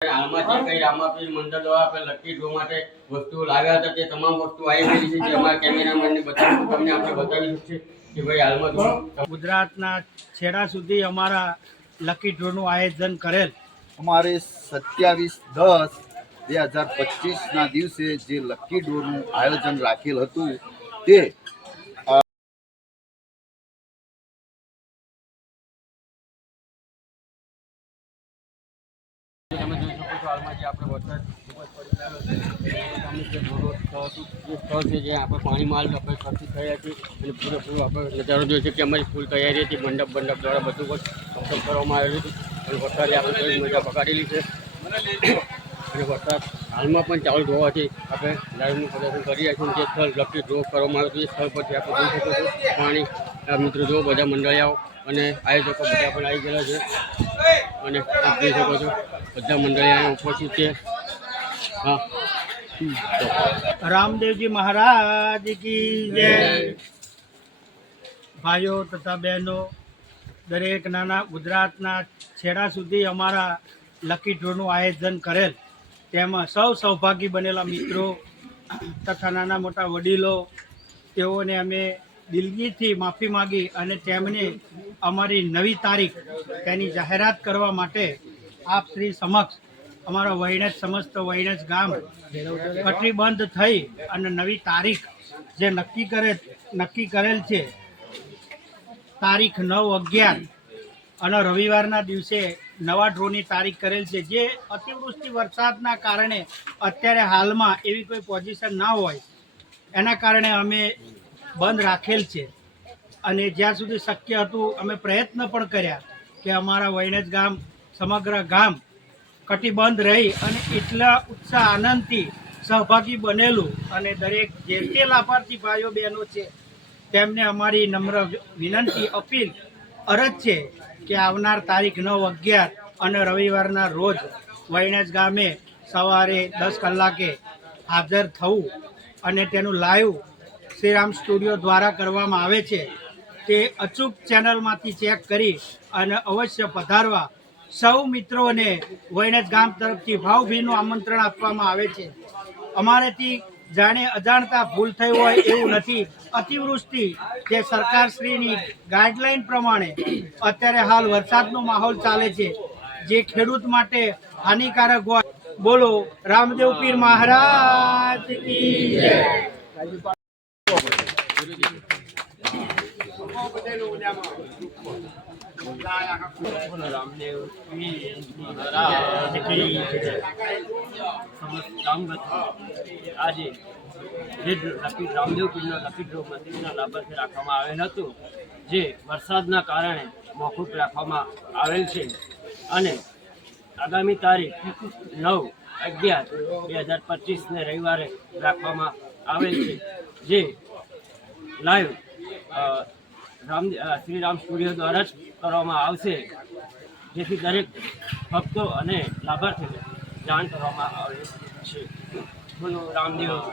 જે કઈ રામાપીર મંડળ દ્વારા આપણે લકી ડ્રો માટે વસ્તુઓ લાવ્યા હતા તે તમામ વસ્તુ આવી છે જે અમારા કેમેરામેનને બતાવીશું તમને આપણે બતાવી શકીએ કે ભાઈ હાલમાં ગુજરાતના છેડા સુધી અમારા લકી ડ્રોનું આયોજન કરેલ. અમારે સત્યાવીસ દસ બે હજાર પચીસના દિવસે જે લકી ડોરનું આયોજન રાખેલ હતું તે તમે જોઈ શકો છો હાલમાં જે આપણે વરસાદ ખૂબ જ પડી રહ્યો છે સામે જે ધોરો સ્થળ છે જ્યાં આપણે પાણીમાં માલ આપણે ખર્ચી થયા છે અને પૂરેપૂરો આપણે નજારો જોયો છે કે અમારી ફૂલ તૈયારી હતી, મંડપ મંડપ દ્વારા બધું પણ સંકલ્પ કરવામાં આવેલું હતું. અને વરસાદે આપણે થોડી મજા પકડાયેલી છે. અને વરસાદ હાલમાં પણ ચાલુ હોવાથી આપણે લાઈવનું પ્રદર્શન કરી રહ્યા છીએ. જે સ્થળ લકી ડ્રો કરવામાં આવ્યું હતું એ સ્થળ પરથી આપણે જોઈ શકો છો પાણી મિત્રો જો બધા મંડળીઓ અને આયોજકો બધા પણ આવી ગયેલા છે. અને આપ જોઈ શકો છો બધા મંડળીયાઓ ઉપસ્થિત છે હા. રામદેવજી મહારાજ કી જય. ભાઈઓ તથા બહેનો, દરેક નાના ગુજરાતના છેડા સુધી અમારા લકી ડ્રોનું આયોજન કરેલ. તેમાં સૌ સૌભાગી બનેલા મિત્રો તથા નાના મોટા વડીલો, તેઓને અમે દિલગીથી માફી માગી અને તેમને અમારી નવી તારીખ તેની જાહેરાત કરવા માટે આપ શ્રી સમક્ષ અમારા વૈણજ સમસ્ત વૈણજ ગામ કટિબંધ થઈ અને નવી તારીખ જે નક્કી કરે, નક્કી કરેલ છે, તારીખ નવ અગિયાર અને રવિવારના દિવસે નવા ડ્રોની તારીખ કરેલ છે. જે અતિવૃષ્ટિ વરસાદના કારણે અત્યારે હાલમાં એવી કોઈ પોઝિશન ના હોય, એના કારણે અમે બંધ રાખેલ છે. અને જ્યાં સુધી શક્ય હતું, અમે પ્રયત્ન પણ કર્યા કે અમારા વૈણજ ગામ, સમગ્ર ગામ કટિબંધ રહી અને એટલા ઉત્સાહ આનંદથી સહભાગી બનેલું અને દરેક જે તે લાભાર્થી ભાઈઓ બહેનો છે, તેમને અમારી નમ્ર વિનંતી, અપીલ, અરજ છે કે આવનાર તારીખ નવ અગિયાર અને રવિવારના રોજ વૈણજ ગામે સવારે દસ કલાકે હાજર થવું અને તેનું લાઈવ શ્રીરામ સ્ટુડિયો દ્વારા કરવામાં આવે છે. તે અચૂક ચેનલમાંથી ચેક કરી અને અવશ્ય પધારવા સૌ મિત્રોને વૈણજ ગામ તરફથી ભાવભીનું આમંત્રણ આપવામાં આવે છે. અમારેથી જાણે અજાણતા ભૂલ થઈ હોય એવું નથી. અતિવૃષ્ટિ જે સરકારશ્રીની ગાઈડલાઈન પ્રમાણે અત્યારે હાલ વરસાદનો માહોલ ચાલે છે. જે ખેડૂત માટે હાનિકારક હોય. બોલો, રામદેવ પીર મહારાજ કી જય આજે લકી રામદેવ પીરનો લકી મંદિરના લાભાર્થી રાખવામાં આવેલ હતું જે વરસાદના કારણે મોકૂફ રાખવામાં આવેલ છે અને આગામી તારીખ નવ અગિયાર બે હજાર પચીસને રવિવારે રાખવામાં આવેલ છે જે લાઈવ રામ અ, શ્રી રામ સ્ટુડિયો દ્વારા જ કરવામાં આવશે. જેથી દરેક ભક્તો અને લાભાર્થીને જાણ કરવામાં આવે છે. બોલો રામદેવ. આવો.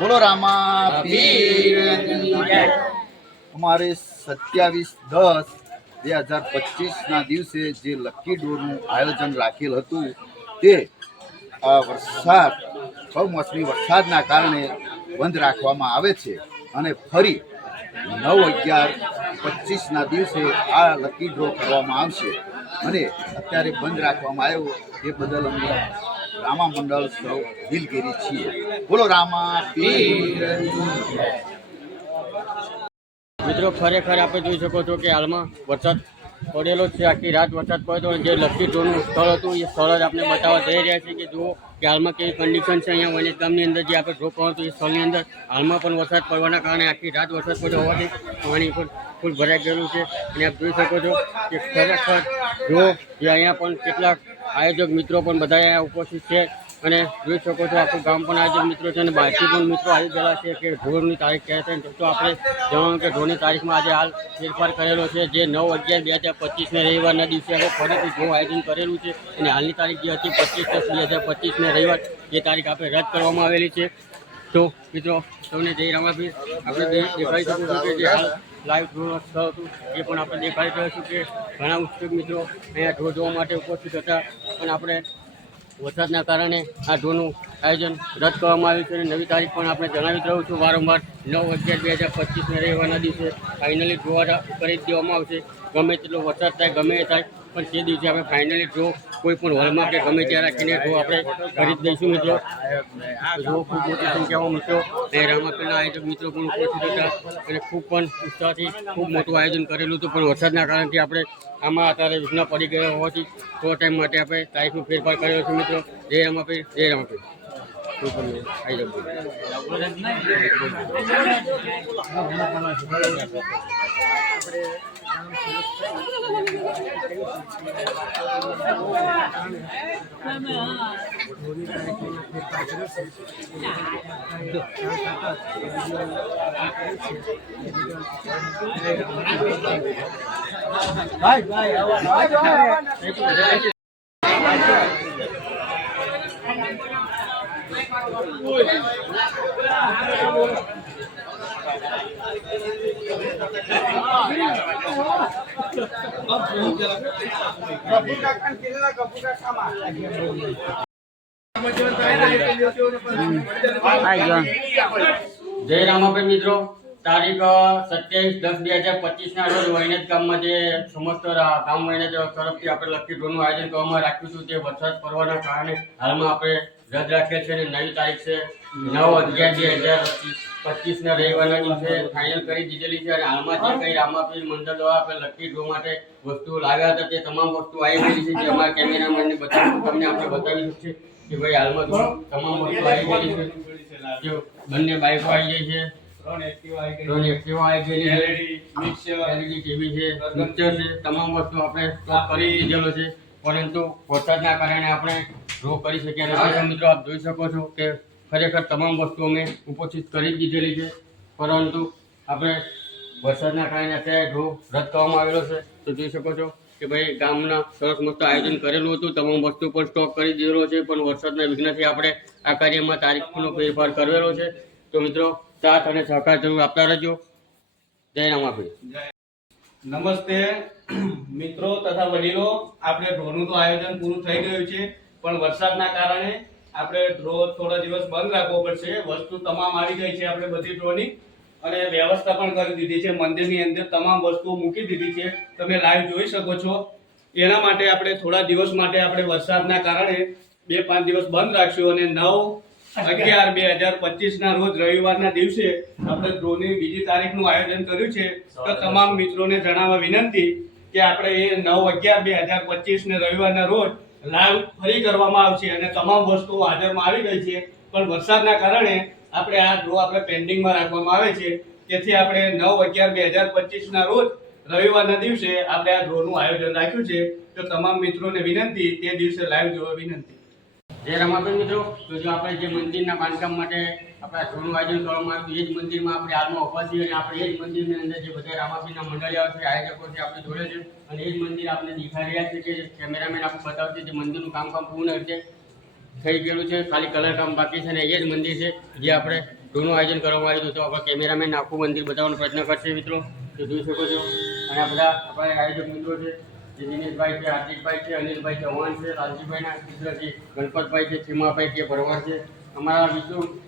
બોલો રામા અમારે સત્યાવીસ દસ બે હજાર પચીસના દિવસે જે લકી ડોરનું આયોજન રાખેલ હતું, તે આ વરસાદ, કમોસમી વરસાદના કારણે બંધ રાખવામાં આવે છે અને ફરી નવ અગિયાર પચીસના દિવસે આ લકી ડ્રો કરવામાં આવશે. અને અત્યારે બંધ રાખવામાં આવ્યો, એ બદલ અમે રામા મંડળ સૌ દિલગીરી છીએ. બોલો રામા મિત્રો, ખરેખર આપણે જોઈ શકો છો કે હાલમાં વરસાદ પડેલો છે. આખી રાત વરસાદ પડ્યો જે લકી ડ્રોનું સ્થળ હતું, એ સ્થળ જ આપણે બતાવવા જઈ રહ્યા છીએ કે જુઓ કે હાલમાં કેવી કન્ડિશન છે અહીંયા વનેજ ગામની અંદર. જે આપણે ડ્રો કરવાનું હતું એ સ્થળની અંદર હાલમાં પણ વરસાદ પડવાના કારણે આખી રાત વરસાદ પડ્યો હોવાથી પાણી પણ ફૂલ ભરાઈ ગયેલું છે. અને આપ જોઈ શકો છો કે ખરેખર જો જે અહીંયા પણ કેટલાક આયોજક મિત્રો પણ બધા અહીંયા ઉપસ્થિત છે. અને જોઈ શકો છો, આખું ગામ પણ આયોજક મિત્રો છે અને બહારથી પણ મિત્રો આવી ગયેલા છે કે ઢોરની તારીખ કહે છે. તો આપણે જણાવ્યું કે ઢોરની તારીખમાં આજે હાલ ફેરફાર કરેલો છે. જે નવ અગિયાર, બે હજાર પચીસને રવિવારના દિવસે હવે ફરીથી ઢો આયોજન કરેલું છે. અને હાલની તારીખ જે હતી પચીસ દસ, બે હજાર પચીસને રવિવાર, એ તારીખ આપણે રદ કરવામાં આવેલી છે. તો મિત્રો તમને જય રામાભીર આપણે દેખાડી શકું છું કે જે હાલ લાઈવ ધોરણ સ્થળ હતું. એ પણ આપણે દેખાડી રહ્યો છું કે ઘણા ઉત્સુક મિત્રો અહીંયા ડ્રો જોવા માટે ઉપસ્થિત હતા. પણ આપણે વરસાદના કારણે આ ડ્રોનું આયોજન રદ કરવામાં આવ્યું છે અને નવી તારીખ પણ આપણે જણાવી જ રહ્યું છું. વારંવાર નવ અગિયાર, બે હજાર પચીસને રવિવારના દિવસે ફાઇનલી ડ્રો કરી દેવામાં આવશે. ગમે તેટલો વરસાદ થાય, ગમે એ થાય, પણ તે દિવસે આપણે ફાઇનલી ડ્રો કોઈ પણ હોલમાં કે ગમે ત્યાં રાખીને તો આપણે જ દઈશું મિત્રો. જો ખૂબ મોટી સંખ્યામાં મિત્રો અને રામાપીરના આયોજક મિત્રો પણ ઉપસ્થિત હતા અને ખૂબ પણ ઉત્સાહથી ખૂબ મોટું આયોજન કરેલું હતું. પણ વરસાદના કારણથી આપણે આમાં અત્યારે વિઘ્ન પડી ગયા હોવાથી થોડા ટાઈમ માટે આપણે તારીખનો ફેરફાર કર્યો છે મિત્રો. જય રામાપીર જય રામાપીર ખૂબ પણ આયોજક જય રામાભાઈ મિત્રો. તારીખ સત્યાવીસ દસ બે હજાર પચીસના રોજ વૈનત ગામમાં જે સમસ્ત ગામ વૈનત તરફથી આપણે લકી ડ્રોનું આયોજન કરવામાં રાખ્યું હતું. તે વરસાદ પડવાના કારણે હાલમાં આપણે રદ રાખીએ છીએ અને નવી તારીખ છે નવ અગિયાર બે હજાર પચીસના રવિવારના દિવસે ફાઇનલ કરી દીધેલી છે અને હાલમાં જે કઈ રામાપીર મંડળ દ્વારા આપણે લકી ડ્રો માટે વસ્તુઓ લાવ્યા હતા તે તમામ વસ્તુ આવી ગઈ છે જે અમારા કેમેરામેનને બતાવીશું તમને આપણે બતાવી છે કે ભાઈ હાલમાં તમામ વસ્તુ આવી ગઈ છે. જો બંને બાઈકો આવી ગઈ છે. તમામ વસ્તુ આપણે કરી દીધેલો છે. પરંતુ વરસાદના કારણે આપણે ડ્રો કરી શક્યા નથી. મિત્રો આપ જોઈ શકો છો કે ખરેખર તમામ વસ્તુ અમે ઉપસ્થિત કરી દીધેલી છે. પરંતુ આપણે વરસાદના કારણે અત્યારે ડ્રો રદ કરવામાં આવેલો છે, તો જોઈ શકો છો કે ભાઈ ગામના સરસ મસ્ત આયોજન કરેલું હતું. તમામ વસ્તુ પણ સ્ટોક કરી દીધેલો છે, પણ વરસાદના વિઘ્નથી આપણે આ કાર્યમાં તારીખનો ફેરફાર કરેલો છે. તો મિત્રો, સાથ અને સહકાર જરૂર આપતા રહેજો. જય રામાભાઈ નમસ્તે. મિત્રો તથા વડીલો, આપણે ઢોરનું તો આયોજન પૂરું થઈ ગયું છે, પણ વરસાદના કારણે આપણે ડ્રો થોડા દિવસ બંધ રાખવો પડશે. વસ્તુ તમામ આવી ગઈ છે આપણે બધી ડ્રોની અને વ્યવસ્થા પણ કરી દીધી છે. મંદિરની અંદર તમામ વસ્તુઓ મૂકી દીધી છે. તમે લાઈવ જોઈ શકો છો. એના માટે આપણે થોડા દિવસ માટે આપણે વરસાદના કારણે બે પાંચ દિવસ બંધ રાખશું અને નવ અગિયાર બે હજાર પચીસના રોજ રવિવારના દિવસે આપણે ડ્રોની બીજી તારીખનું આયોજન કર્યું છે. તો તમામ મિત્રોને જણાવવા વિનંતી કે આપણે એ નવ અગિયાર બે હજાર પચીસને રવિવારના રોજ લાઈવ ફરી કરવામાં આવશે અને તમામ વસ્તુઓ હાજરમાં આવી ગઈ છે. પણ વરસાદના કારણે આપણે આ ડ્રો આપણે પેન્ડિંગમાં રાખવામાં આવે છે. તેથી આપણે નવ અગિયાર બે હજાર પચીસના રોજ રવિવારના દિવસે આપણે આ ડ્રોનું આયોજન રાખ્યું છે. તો તમામ મિત્રોને વિનંતી, તે દિવસે લાઈવ જોવા વિનંતી. જય રમાબેન મિત્રો. તો જો આપણે જે મંદિરના બાંધકામ માટે આપણે આ આયોજન કરવામાં આવ્યું એ જ મંદિરમાં આપણે હાલમાં ઊભા છીએ અને આપણે એ જ મંદિરની અંદર જે બધા રામાપીરના મંડળીઓ છે, આયોજકો છે, આપણે જોડે છે. અને એ જ મંદિર આપણે દેખાઈ રહ્યા છે કે કેમેરામેન આપણે બતાવશે જે મંદિરનું કામકામ પૂર્ણ રીતે થઈ ગયેલું છે. ખાલી કલર કામ બાકી છે અને એ જ મંદિર છે જે આપણે ધૂળનું આયોજન કરવામાં આવ્યું હતું. તો આપણે કેમેરામેન આખું મંદિર બતાવવાનો પ્રયત્ન કરશે મિત્રો. તો જોઈ શકો છો. અને આ બધા આપણા આયોજક મિત્રો છે, જે દિનેશભાઈ છે, હાર્દિકભાઈ છે, અનિલભાઈ ચૌહાણ છે, લાલજીભાઈના મિત્ર છે, ગણપતભાઈ છે ચીમાભાઈ છે, ભરવાડ છે. અમારા વિષ્ણુ